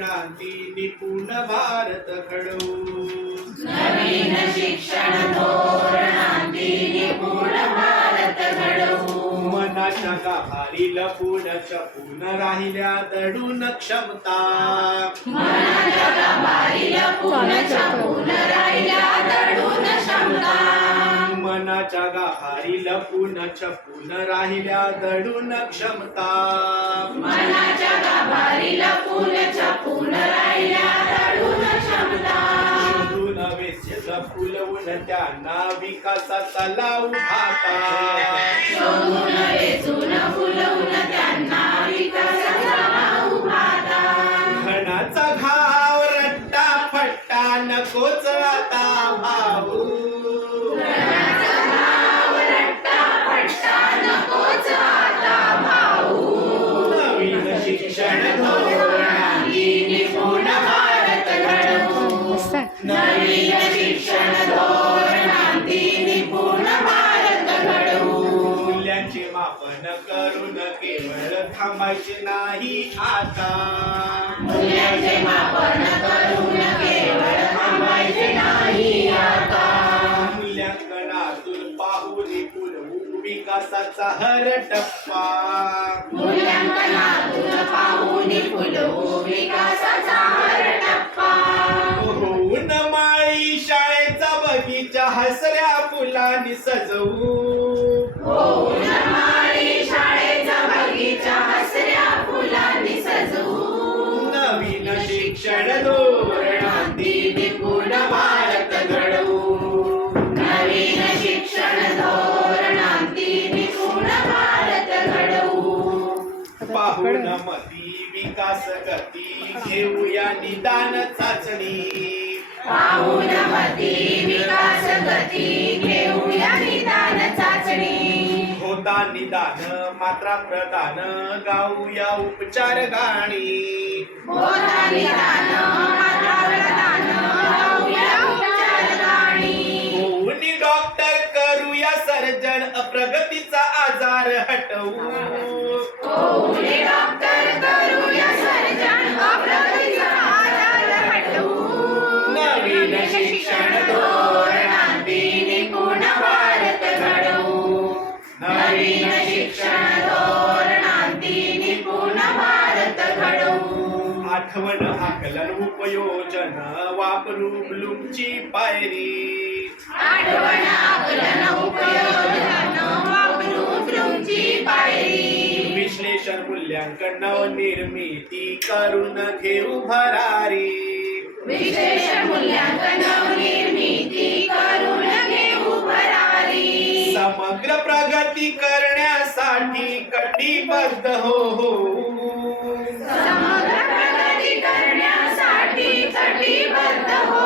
धोरणांती निपुण भारत घडवू. नवीन शिक्षण निपुण भारत घडवू. मनाच्या गाभारी लपून चपून राहिल्या दडून क्षमता. मनाच्या गाभारी लपून छपून राहिल्या दडून क्षमता. मनाच्या गाभारी लपून छपून राहिल्या दडून क्षमता. मनाच्या गाभारी लपून त्यांना विकासाचा लावू भाता उभाता घणाचा घाव रट्टा फट्टा नकोच आता. करून केवळ थांबायचे नाही आता. मूल्यांचे मापन करून केवळ थांबायचे नाही आता. मूल्यांकनातून पाहून पुलवू विकासाचा हर टप्पा. मूल्यांकनातून पाहून फुलवू विकासाचा हर टप्पा. होऊन माळी शाळेचा बगीचा हसऱ्या फुलांनी सजवू. पाहून मती विकास गती घेऊया निदान चाचणी. पाहून मती विकास गती घेऊया निदान चाचणी. होता निदान मात्रा प्रदान गाऊया उपचार गाणी. होता निदान माता प्रदान गाऊया उपचार गाणी. होऊन डॉक्टर करूया सर्जन अप्रगतीचा आजार हटवू. आठवण आकलन उपयोजन वापरू ब्लूमची पायरी. आठवण आकलन उपयोजन वापरू पायरी. विश्लेषण मूल्यांकन निर्मिती करून घेऊ भरारी. विशेष मूल्यांकन निर्मिती करून घेऊ भरारी. समग्र प्रगती करण्यासाठी कटिबद्ध हो हो. बंद हो